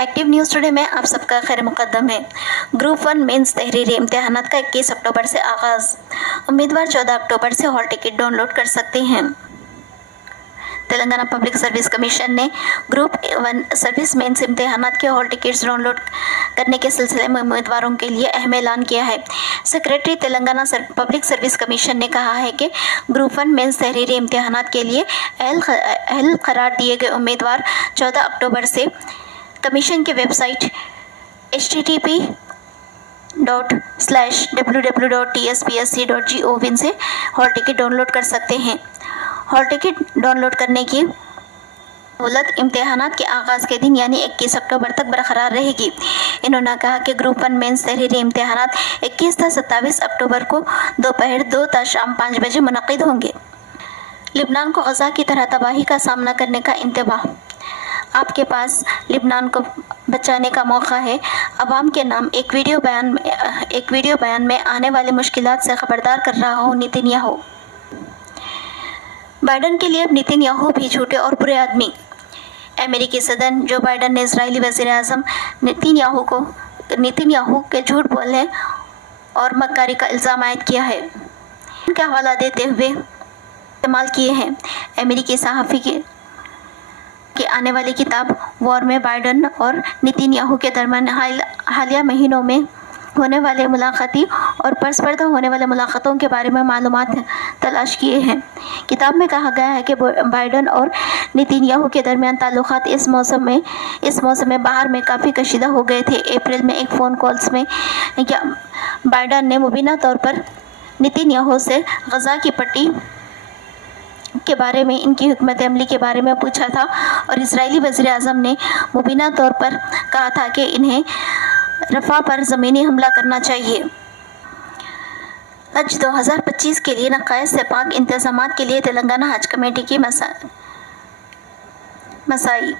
Active news today में आप सबका खैर मुकद्दम है। ग्रुप 1 मेंस तहरीरी इम्तिहानात का 21 अक्टूबर से आगाज़। उम्मीदवार 14 अक्टूबर से हॉल टिकट डाउनलोड कर सकते हैं। तेलंगाना पब्लिक सर्विस कमीशन ने ग्रुप 1 सर्विस मेंस इम्तिहानात के हॉल टिकट्स डाउनलोड करने के सिलसिले में उम्मीदवारों के लिए अहम ऐलान किया है। Secretary Telangana public service commission ने कहा है कि ग्रुप 1 मेंस तहरीरी इम्तिहानात के लिए अहल करार दिए गए उम्मीदवार 14 अक्टूबर से कमीशन की वेबसाइट http://www.tspsc.gov से हॉल टिकट डाउनलोड कर सकते हैं। हॉल टिकट डाउनलोड करने की सहूलत इम्तिहानात के आगाज़ के दिन यानी 21 अक्टूबर तक बरकरार रहेगी। इन्होंने कहा कि ग्रुप 1 मेंस तहरीरी इम्तिहानात 21 से 27 अक्टूबर को दोपहर 2 से शाम 5 बजे मुनक़िद होंगे। लिबनान को गज़ा की तरह तबाही का सामना करने का इंतबाह। आपके पास लिबनान को बचाने का मौका है। अवाम के नाम एक वीडियो बयान में आने वाली मुश्किलात से खबरदार कर रहा हूँ नेतन्याहू। बाइडन के लिए अब नेतन्याहू भी झूठे और बुरे आदमी। अमेरिकी सदर जो बाइडन ने इजरायली वज़ीर-ए-आज़म नेतन्याहू के झूठ बोलने और मक्कारी का इल्ज़ाम आयद किया है। उनका हवाला देते हुए इस्तेमाल किए हैं। अमेरिकी सहाफ़ी के आने वाली किताब वॉर में बाइडन और नेतन्याहू के दरमियान हालिया महीनों में होने वाले मुलाकाती और परस्पर होने वाले मुलाकातों के बारे में मालूमात तलाश किए हैं। किताब में कहा गया है कि बाइडन और नेतन्याहू के दरमियान ताल्लुकात इस मौसम में बाहर में काफ़ी कशीदा हो गए थे। अप्रैल में एक फ़ोन कॉल्स में बाइडन ने मुबीना तौर पर नेतन्याहू से गज़ा की पट्टी के बारे में इनकी हुकूमत अमली के बारे में पूछा था और इजरायली वज़ीर-ए-आज़म ने मुबीना तौर पर कहा था कि इन्हें रफ़ा पर ज़मीनी हमला करना चाहिए। हज 2025 के लिए नक़ाइद से पाक इंतज़ामात के लिए तेलंगाना हज कमेटी की मसाई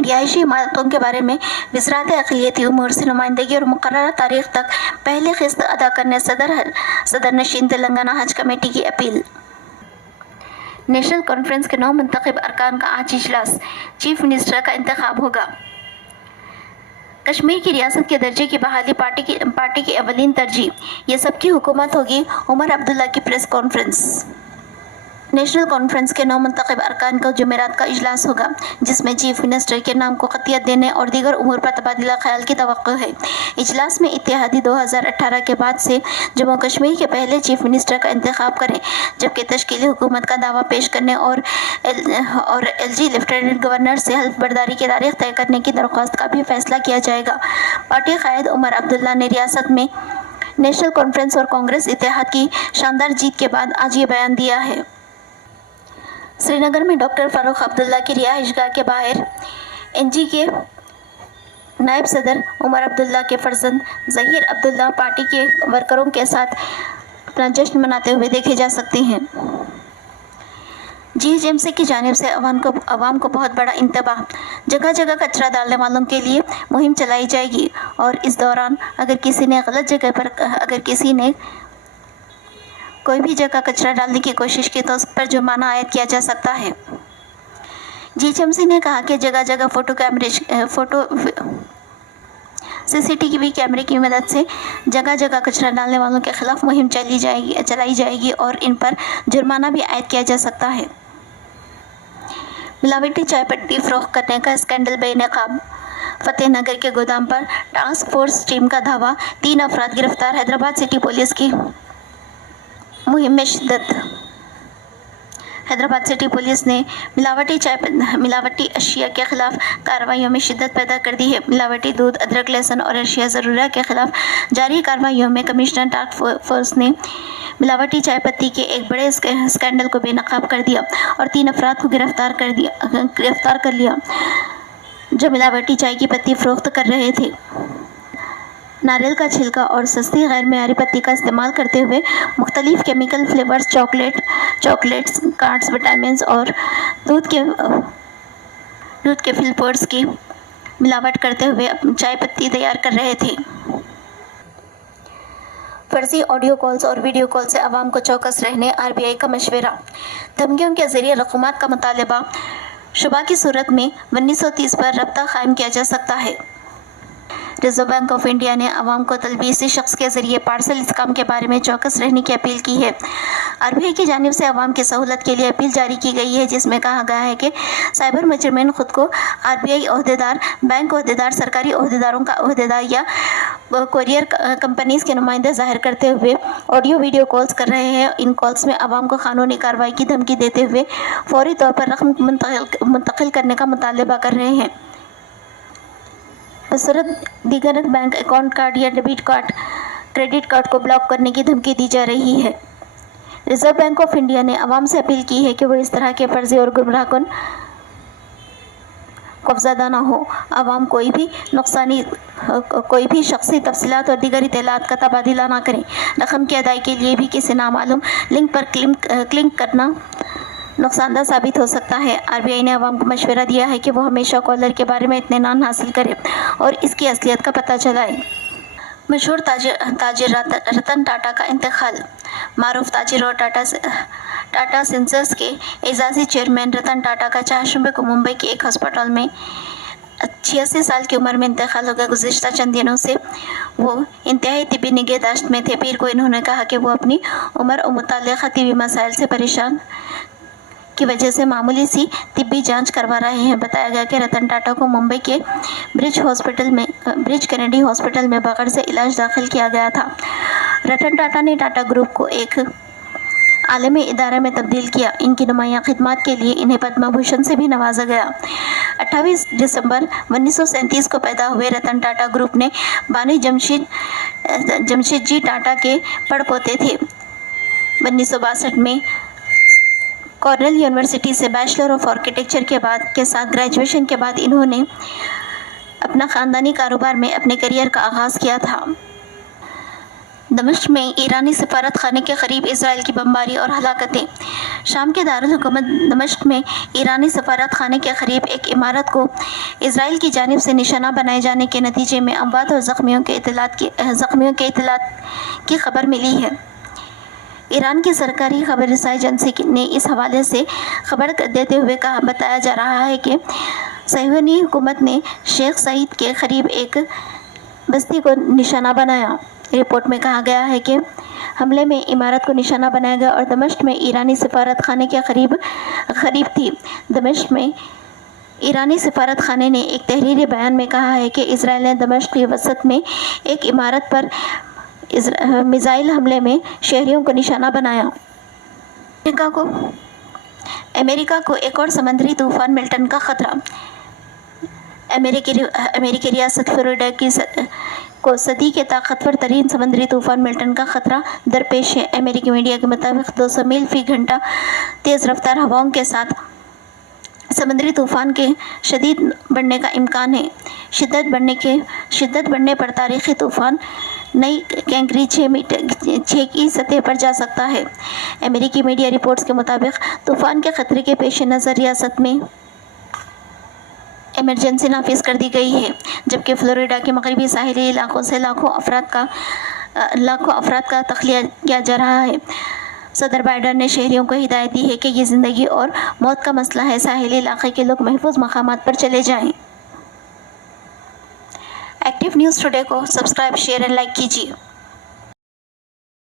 रिहायशी इमारतों के बारे में वज़ारत अक़लियती उमूर से नुमाइंदगी और मुक़र्ररा तारीख़ तक पहली क़िस्त अदा करने सदर नशीन तेलंगाना हज कमेटी की अपील। नेशनल कॉन्फ्रेंस के 9 मुंतखब अरकान का आज इजलास। चीफ मिनिस्टर का इंतखाब होगा। कश्मीर की रियासत के दर्जे की बहाली पार्टी की अवलीन तरजीह। ये सबकी हुकूमत होगी। उमर अब्दुल्ला की प्रेस कॉन्फ्रेंस। नेशनल कॉन्फ्रेंस के 9 मुंतखब अरकान का जुमेरात का इजलास होगा, जिसमें चीफ मिनिस्टर के नाम को क़तियत देने और दीगर उमूर पर तबादला ख्याल की तवक्को है। इजलास में इत्तेहादी 2018 के बाद से जम्मू कश्मीर के पहले चीफ मिनिस्टर का इंतखाब करें, जबकि तश्कीली हुकूमत का दावा पेश करने और एलजी लेफ्टिनेंट गवर्नर से हल्फ बर्दारी की तारीख तय करने की दरख्वास्त का भी फैसला किया जाएगा। पार्टी कायद उमर अब्दुल्ला ने रियासत में नेशनल कॉन्फ्रेंस और कांग्रेस इत्तेहाद की शानदार जीत के बाद आज ये बयान दिया है। श्रीनगर में डॉक्टर फ़ारूक अब्दुल्ला की रिहाइशगाह के बाहर एनजी के नायब सदर उमर अब्दुल्ला के फर्जंद ज़हीर अब्दुल्ला पार्टी के वर्करों के साथ अपना जश्न मनाते हुए देखे जा सकते हैं। जीएचएमसी की जानिब से अवाम को बहुत बड़ा इंतबाह। जगह जगह कचरा डालने वालों के लिए मुहिम चलाई जाएगी और इस दौरान अगर किसी ने कोई भी जगह कचरा डालने की कोशिश की तो उस पर जुर्माना आयद किया जा सकता है। जीएचएमसी ने कहा कि जगह जगह सीसीटीवी कैमरे की मदद से जगह जगह कचरा डालने वालों के खिलाफ मुहिम चलाई जाएगी और इन पर जुर्माना भी आयद किया जा सकता है। मिलावटी चाय पत्ती फरोख्त करने का स्कैंडल बेनकाब। फतेहनगर के गोदाम पर टास्क फोर्स टीम का धावा। 3 अफराद गिरफ्तार। हैदराबाद सिटी पुलिस की मुहिम में शिद्दत। हैदराबाद सिटी पुलिस ने मिलावटी अशिया के खिलाफ कार्रवाइयों में शिद्दत पैदा कर दी है। मिलावटी दूध, अदरक, लहसुन और अशिया ज़रूरिया के खिलाफ जारी कार्रवाइयों में कमिश्नर टास्क फोर्स ने मिलावटी चाय पत्ती के एक बड़े स्कैंडल को बेनकाब कर दिया और 3 अफराद को गिरफ्तार कर लिया जो मिलावटी चाय की पत्ती फरोख्त कर रहे थे। नारियल का छिलका और सस्ती गैर मेयारी पत्ती का इस्तेमाल करते हुए मुख्तलिफ chemical flavours, chocolates, cards, vitamins और दूध के फिल्टर्स की मिलावट करते हुए चाय पत्ती तैयार कर रहे थे। फर्जी ऑडियो कॉल्स और वीडियो कॉल से आवाम को चौकस रहने आरबीआई का मशवरा। धमकियों के जरिए रकूमात का मुतालबा। शुबा की सूरत में 1930 पर रब्ता कायम किया जा सकता है। रिजर्व बैंक ऑफ इंडिया ने आवाम को तलबीसी शख्स के जरिए पार्सल इस्काम के बारे में चौकस रहने की अपील की है। आरबीआई की जानिब से आवाम की सहूलत के लिए अपील जारी की गई है, जिसमें कहा गया है कि साइबर मुजरिमीन खुद को आरबीआई ओहदेदार, बैंक ओहदेदार, सरकारी ओहदेदारों का ओहदेदार या कोरियर कंपनीज के नुमाइंदे जाहिर करते हुए ऑडियो वीडियो कॉल्स कर रहे हैं। इन कॉल्स में आवाम को कानूनी कार्रवाई की धमकी देते हुए फौरी तौर पर रकम मुंतकिल करने का मुतालबा कर रहे हैं। बसरत दीगर बैंक अकाउंट कार्ड या डेबिट कार्ड, क्रेडिट कार्ड को ब्लॉक करने की धमकी दी जा रही है। रिजर्व बैंक ऑफ इंडिया ने आवाम से अपील की है कि वो इस तरह के फर्जी और गुमराहकुन खौफज़दा ना हो। आवाम कोई भी शख्सी तफसीलात और दीगर इत्तलात का तबादला ना करें। रकम की अदाई के लिए भी किसी नामालूम लिंक पर क्लिक करना नुकसानदा साबित हो सकता है। आरबीआई ने आवाम को मशवरा दिया है कि वो हमेशा कॉलर के बारे में इत्मीनान हासिल करे और इसकी असलियत का पता चलाए। मशहूर ताजिर रतन टाटा का इंतकाल। मारूफ ताजिर और टाटा सिंसर्स के एजाजी चेयरमैन रतन टाटा का 4 जुम्मे को मुंबई के एक हस्पताल में 86 साल की उम्र में इंतकाल हो गया। गुज़िश्ता चंद दिनों से वो इंतहाई तिब्बी निगहदाश्त में थे। पीर को इन्होंने कहा कि वो अपनी उम्र और मुताल्लिक़ा तिब्बी मसाइल से परेशान की वजह से मामूली सी तिब्बी जांच करवा रहे हैं। बताया गया कि रतन टाटा को मुंबई के ब्रिज कैनेडी हॉस्पिटल में बगैर से इलाज दाखिल किया गया था। रतन टाटा ने टाटा ग्रुप को एक आलमी इदारा में तब्दील किया। इनकी नुमायां खिदमत के लिए इन्हें पद्म भूषण से भी नवाजा गया। 28 दिसंबर 1937 को पैदा हुए रतन टाटा ग्रुप ने बानी जमशेद जी टाटा के पड़पोते थे। 1962 में कॉर्नेल यूनिवर्सिटी से बैचलर ऑफ आर्किटेक्चर के साथ ग्रेजुएशन के बाद इन्होंने अपना ख़ानदानी कारोबार में अपने करियर का आगाज़ किया था। दमिश्क में ईरानी सफारत खाने के करीब इसराइल की बमबारी और हलाकतें। शाम के दारुल हुकूमत दमिश्क में ईरानी सफारत खाने के करीब एक इमारत को इसराइल की जानिब से निशाना बनाए जाने के नतीजे में अमवात और ज़ख्मियों के इत्तलात की खबर मिली है। ईरान की सरकारी खबर रसाई एजेंसी ने इस हवाले से खबर देते हुए बताया जा रहा है कि सहीयूनी हुकूमत ने शेख सईद के करीब एक बस्ती को निशाना बनाया। रिपोर्ट में कहा गया है कि हमले में इमारत को निशाना बनाया गया और दमिश्क में ईरानी सफारत खाने के करीब थी। दमिश्क में ईरानी सफारत खाने ने एक तहरीरी बयान में कहा है कि इसराइल ने दमिश्क की वसत में एक इमारत पर मिसाइल हमले में शहरियों को निशाना बनाया। अमेरिका को एक और समुद्री तूफान मिल्टन का खतरा। अमेरिकी रियासत फ्लोरिडा को सदी के ताकतवर तरीन समुद्री तूफान मिल्टन का खतरा दरपेश है। अमेरिकी मीडिया के मुताबिक 200 मील फी घंटा तेज़ रफ्तार हवाओं के साथ समुद्री तूफान के शदीद बढ़ने का इम्कान है। शिद्दत बढ़ने पर तारीखी तूफान नई कैंकरी 6 की सतह पर जा सकता है। अमेरिकी मीडिया रिपोर्ट्स के मुताबिक तूफान के खतरे के पेश नज़र रियासत में इमरजेंसी नाफिज कर दी गई है, जबकि फ्लोरिडा के मगरबी साहिली इलाकों से लाखों अफराद का तख्लिया किया जा रहा है। सदर बाइडन ने शहरियों को हिदायत दी है कि ये ज़िंदगी और मौत का मसला है, साहिली इलाके के लोग महफूज मकामात पर चले जाएं। एक्टिव न्यूज़ टुडे को सब्सक्राइब, शेयर एंड लाइक कीजिए।